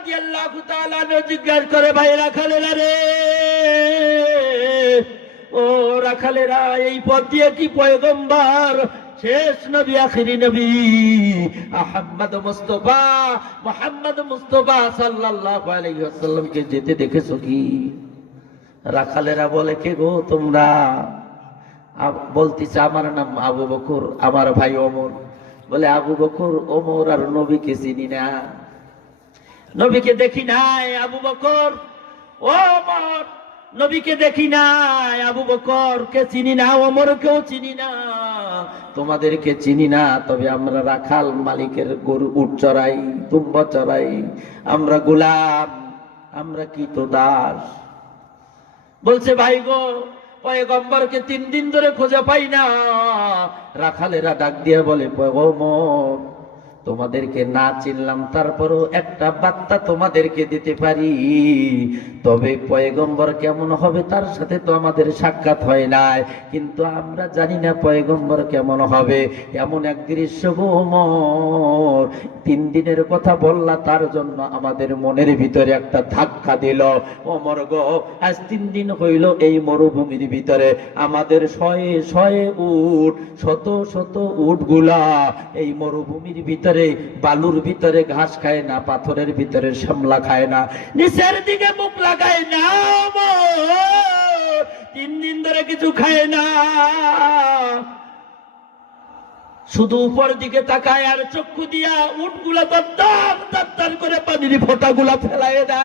রাদিয়াল্লাহু তাআলা জিজ্ঞাসা করে, ভাই রাখালেরা রে, ও রাখালেরা, এই পথ দিয়ে কি পয়গম্বর শেষ নবী আখিরি নবী মুহাম্মদ মুস্তাফা সাল্লাল্লাহু আলাইহি ওয়াসাল্লামকে যেতে দেখেছো কি? রাখালেরা বলে, কে গো তোমরা? বলতেছে, আমার নাম আবু বকর, আমার ভাই ওমর। বলে, আবু বকর ওমর আর নবীকে চিনি না, নবীকে দেখি নাই। আবু বকর ওমর, নবীকে দেখি নাই, আবু বকর কে চিনি না, ওমর কেও চিনি না, তোমাদেরকে চিনি না। তবে আমরা রাখাল, মালিকের গরু উট চড়াই, তুম্ব চড়াই, আমরা গোলাম, আমরা কি তো দাস। বলছে, ভাই গো, পয়গম্বরকে 3 দিন ধরে খুঁজে পাই না। রাখালেরা ডাক দিয়ে বলে, পয়গম্বর, তোমাদেরকে না চিনলাম, তারপরও একটা বার্তা তোমাদেরকে দিতে পারি। তবে পয়গম্বর কেমন হবে তার সাথে তো আমাদের সাক্ষাৎ হয় নাই, কিন্তু আমরা জানি না পয়গম্বর কেমন হবে। এমন এক দৃশ্য গো ওমর, 3 দিনের কথা বললা, তার জন্য আমাদের মনের ভিতরে একটা ধাক্কা দিল। ওমর গো, আজ 3 দিন হইল এই মরুভূমির ভিতরে আমাদের শয়ে শয়ে উট, শত শত উট গুলা এই মরুভূমির ভিতরে, বালুর ভিতরে ঘাস খায় না, পাথরের ভিতরে শামলা খায় না, নিচের দিকে মুখ লাগায় না। 3 দিন ধরে কিছু খায় না, শুধু উপর দিকে তাকায় আর চক্ষু দিয়া উটগুলা দর দর করে পানির ফোঁটাগুলা ফেলায় দেয়।